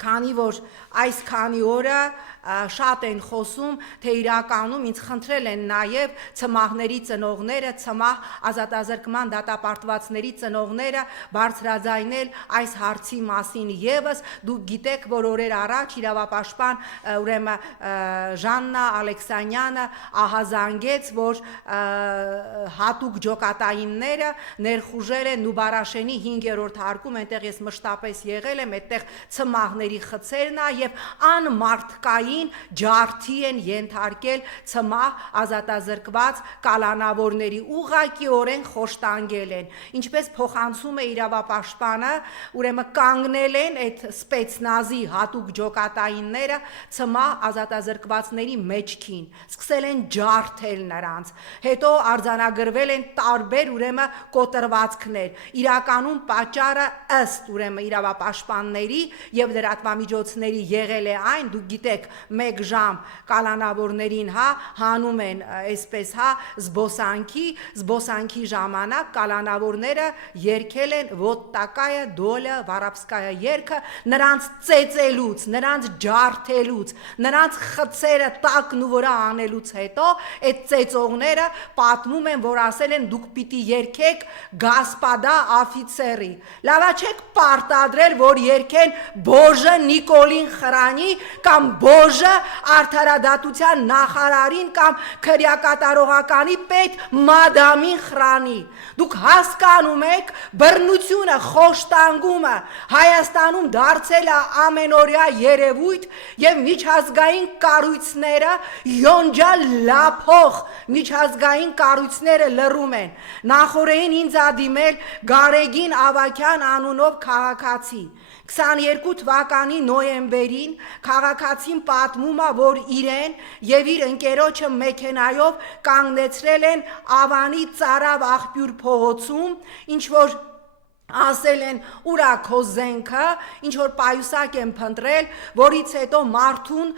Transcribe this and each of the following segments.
Քանի որ այս քանի օրը շատ են խոսում, թե իրականում ինձ խնդրել են նաև ցմահների ծնողները, ցմահ ազատազրկման դատապարտվածների ծնողները բարձրաձայնել այս հարցի մասին եւս դուք գիտեք, որ օրեր առաջ իրավապաշտպան ուրեմն Ժաննա Ալեքսանյանը ահազանգեց, որ հատուկ ջոկատայինները ներխուժել են Նուբարաշենի 5-րդ հարկում, այնտեղ ես մշտապես եղել եմ, այդտեղ ցմահների խցերն է եւ անմարդկային ջարդի են ենթարկել ցմահ ազատազրկված կալանավորների ուղղակիորեն խոշտանգել են, ինչպես փոխանցում է իրավապաշտպանը, ուրեմն կանգնել են այդ սպեցնազի հատուկ ջոկատայինները ցմահ ազատազրկվածների մեջքին, սկսել են ջարդել նրանց, հետո արձանագրվել են տարբեր ուրեմն կոտրվածքներ, իրականում պատճառը ըստ ուրեմն իրավապաշտպանների եւ լրատվամիջոցների եղել է այն, դուք գիտեք, 1 ժամ կալանավորներին հանում են այսպես զբոսանքի ժամանակ կալանավորները երգել են «Вот такая доля воровская» երգը նրանց ծեծելուց, նրանց ջարդելուց, նրանց խցերը տակն ու վրա անելուց հետո այդ ծեծողները պատմում են, որ ասել են դուք պիտի երգեք «Господа офицеры», լավա չեք պարտադրել, որ երգեն «Բոժը Նիկոլին խրանի» կամ «Բոժը արդարադատության նախարարին» կամ քրեակատարողականի պետ մադամին խրանի։ Դուք հասկանում եք, բռնությունը, խոշտանգումը Հայաստանում դարձել է ամենօրյա երևույթ եւ միջազգային կառույցները յոնջալ լափող միջազգային կառույցները լռում են։ Նախորդին ինձ ադիմել Գարեգին Ավագյան անունով քաղաքացի 22 թվականի նոյեմբերին քաղաքացին պատմում է, որ իրեն եւ իր ընկերոջը մեքենայով կանգնեցրել են Ավանի Ծարավ աղբյուր փողոցում, ինչ որ ասել են ուրա քո զենքը, ինչ որ պայուսակ են փնտրել, որից հետո մարդուն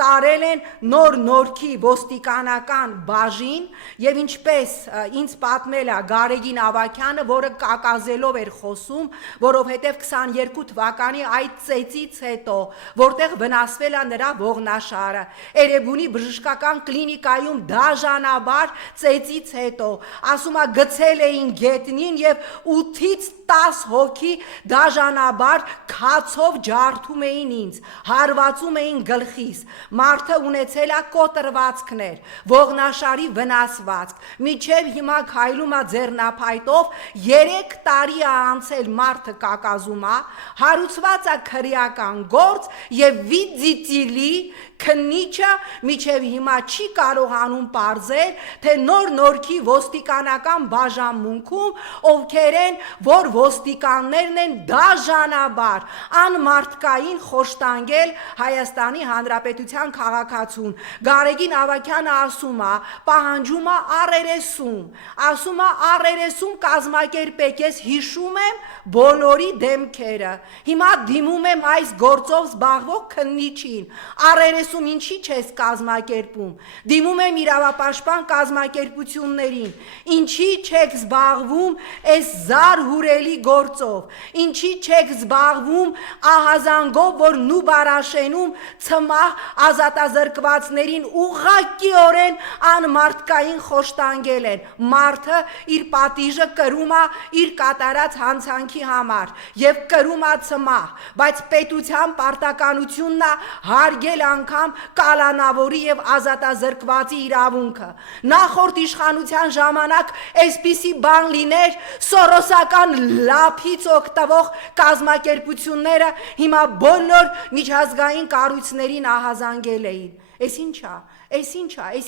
տարել են նոր-նորքի ոստիկանական բաժին եւ ինչպես ինձ պատմել է Գարեգին Ավագյանը, որը կակազելով էր խոսում, որովհետեւ 22 թվականի այդ ծեծից հետո, որտեղ վնասվել է նրա ողնաշարը, Էրեբունի բժշկական կլինիկայում դաժանաբար ծեծից հետո, ասում է գցել էին գետնին եւ 8-ից 10 հոգի դաժանաբար քացով ջարդում էին ինձ, հարվածում էին գլխիս, մարդը ունեցել է կոտրվածքներ, ողնաշարի վնասվածք, միջև հիմա քայլում է ձեռնափայտով, 3 տարի է անցել մարդը կակազում է, հարուցված է քրեական գործ եւ վիդիտիլի քննիչը միջև հիմա չի կարողանում պարզել, թե նոր-նորքի ոստիկանական բաժանմունքում ովքեր են, որ ոստիկաններն են դաժանաբար անմարդկային խոշտանգել Հայաստանի Հանրապետության քաղաքացուն։ Գարեգին Ավագյանը ասում է, պահանջում է առերեսում, ասում է առերեսում կազմակերպեք, ես հիշում եմ բոլորի դեմքերը։ Հիմա դիմում եմ այս գործով զբաղվող քննիչին, առերեսում ինչի չես կազմակերպում։ Դիմում եմ իրավապաշտպան կազմակերպություններին, ինչի չեք զբաղվում այս զարհուրելի գործով, ինչի չեք զբաղվում ահազանգով, որ Նուբարաշենում ցմահ ազատազրկվածներին ուղղակիորեն անմարդկային խոշտանգել են։ Մարդը իր պատիժը կրում է իր կատարած հանցանքի համար եւ կրում է ցմահ, բայց պետության պարտականությունն է հարգել անգամ կալանավորի եւ ազատազրկվածի իրավունքը։ Նախորդ իշխանության ժամանակ այսպիսի բան լիներ, Սորոսական լափից օգտվող կազմակերպությունները հիմա բոլոր միջազգային կառույցներին ահազանգել էին։ Էս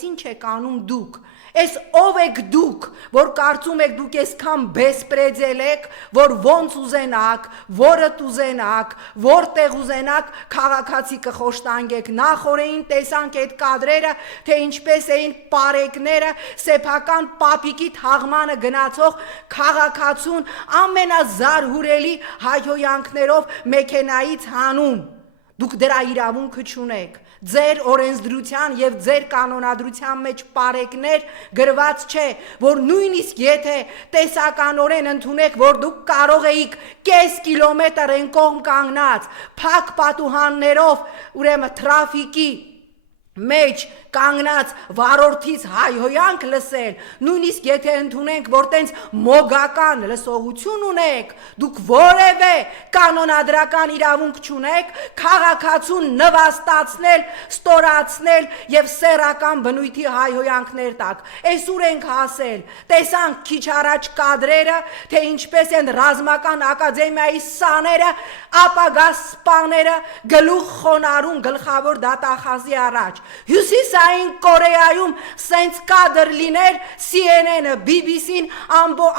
ինչ եք անում դուք։ Էս ով եք դուք, որ կարծում եք դուք այսքան բեսպրեդել եք, որ ոնց ուզենաք, որը ուզենաք, որտեղ ուզենաք քաղաքացի կխոշտանգեք։ Նախորդին տեսանք այդ կադրերը, թե ինչպես էին պարեկները սեփական պապիկի թաղմանը գնացող քաղաքացուն ամենազարհուրելի հայհոյանքներով մեքենայից հանում։ Դուք դրա իրավունքը չունեք։ Ձեր օրենսդրության եւ ձեր կանոնադրության մեջ պարեկներ գրված չէ, որ նույնիսկ եթե տեսականորեն ընդունեք, որ դուք կարող էիք կես կիլոմետր են կողմ կանգնած, փակ պատուհաններով, ուրեմն տրաֆիկի մեջ կանգնած վարորդից հայհոյանք լսել, նույնիսկ եթե ընդունենք, որ տենց մոգական լսողություն ունեք, դուք որևէ կանոնադրական իրավունք չունեք քաղաքացուն նվաստացնել, ստորացնել եւ սեռական բնույթի հայհոյանքներ տակ։ Այս ուր ենք հասել։ Տեսանք քիչ առաջ կադրերը, թե ինչպես են ռազմական ակադեմիայի սաները, ապագա սպաները գլուխ խոնարհում գլխավոր դատախազի առաջ։ Հյուսիսային Կորեայում սենց կադր լիներ, CNN-ը, BBC-ն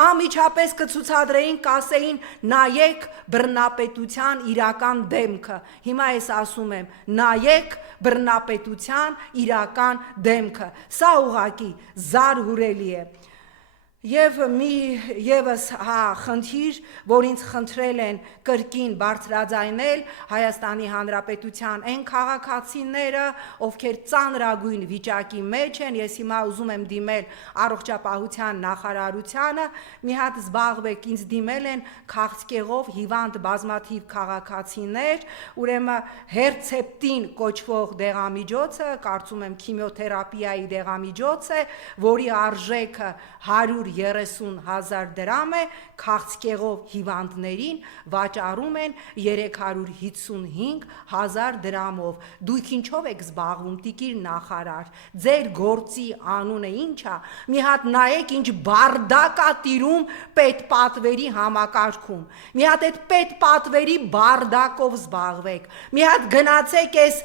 ամիջապես կցուցադրեին, կասեին նայեք բռնապետության իրական դեմքը։ Հիմա ես ասում եմ, նայեք բռնապետության իրական դեմքը։ Սա ուղղակի զարհուրելի է։ Եվ մի եւս խնդիր, որ ինձ խնդրել են կրկին բարձրաձայնել Հայաստանի Հանրապետության այն քաղաքացիները, ովքեր ծանրագույն վիճակի մեջ են, ես հիմա ուզում եմ դիմել առողջապահության նախարարությանը, մի հատ զբաղվեք, ինձ դիմել են քաղցկեղով հիվանդ բազմաթիվ քաղաքացիներ, ուրեմն հերցեպտին կոչվող դեղամիջոցը, կարծում եմ քիմիոթերապիայի դեղամիջոց է, որի արժեքը 130,000 դրամ է, քաղցկեղով հիվանդներին վաճառում են 355,000 դրամով։ Դուք ինչով եք զբաղվում, տիկիր նախարար, ձեր գործի անունը ինչ է, մի հատ նայեք ինչ բարդակ է տիրում պետպատվերի համակարգում, մի հատ այդ պետպատվերի բարդակով զբաղվեք, մի հատ գնացեք այս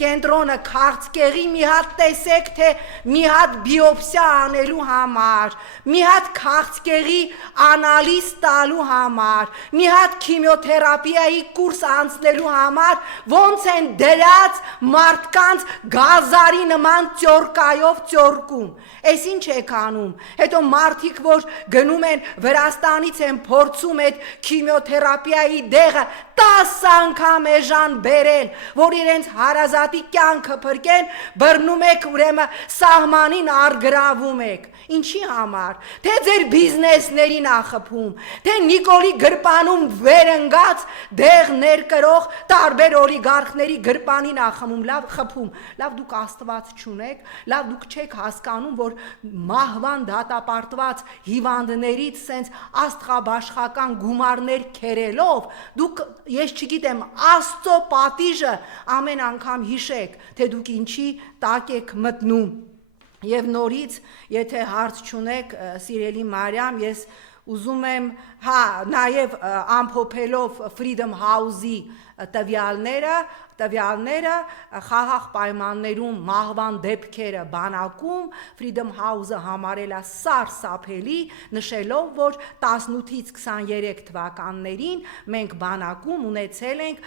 կենտրոնը քաղցկեղի, մի հատ տեսեք, թե մի հատ բիոպսիա անելու համար, մի հատ քաղցկեղի անալիզ տալու համար, մի հատ քիմիոթերապիայի կուրս անցնելու համար, ոնց են դրած մարդկանց գազարի նման ծյորկայով ծյորկում։ Այս ինչ եք անում։ Հետո մարդիկ, որ գնում են Վրաստանից են փորձում այդ քիմիոթերապիայի դեղը 10 անգամ էժան բերել, որ իրենց հարազատի կյանքը փրկեն, բռնում եք, ուրեմն սահմանին արգրավում եք։ Ինչի համար, թե ձեր բիզնեսներին ա խփում, թե Նիկոլի գրպանում վերընկած դեղ ներկրող տարբեր օլիգարխների գրպանին ա խփում, լավ դուք Աստված չունեք, լավ դուք չեք հասկանում, որ մահվան դատապարտված հիվանդներից սենց աստղաբաշխական գումարներ քերելով, դուք, ես չգիտեմ, Աստծո պատիժը ամեն անգամ հիշեք, թե դուք ինչի տակ եք մտնում։ Եվ նորից, եթե հարց չունեք, սիրելի Մարիամ, ես ուզում եմ, նաև ամփոփելով Freedom House-ի տվյալները խաղաղ պայմաններում մահվան դեպքերը բանակում Freedom House-ը համարել է սարսափելի, նշելով, որ 18-ից 23 թվականներին մենք բանակում ունեցել ենք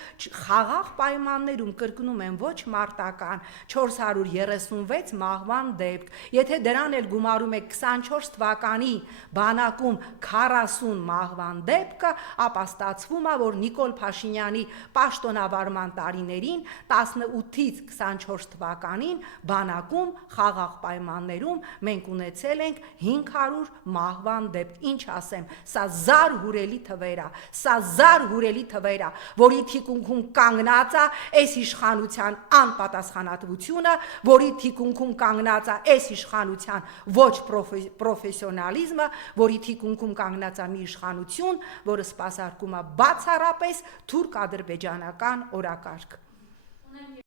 խաղաղ պայմաններում, կրկնում եմ, ոչ մարտական 436 մահվան դեպք։ Եթե դրան էլ գումարում եք 24 թվականի բանակում 40 մահվան դեպքը, ապա ստացվում է, որ Նիկոլ Փաշինյանի պաշտոնավարման տարիներին 18-ից 24 թվականին բանակում խաղաղ պայմաններում մենք ունեցել ենք 500 մահվան դեպք։ Ինչ ասեմ, սա զարհուրելի թվեր է, սա զարհուրելի թվեր է, որի թիկունքում կանգնած է այս իշխանության անպատասխանատվությունը, որի թիկունքում կանգնած է այս իշխանության ոչ պրոֆեսիոնալիզմը, որի թիկունքում կանգնած է մի իշխանություն, որը սպասարկում է բացառապես թուրք-ադրբեջանական օրակարգ։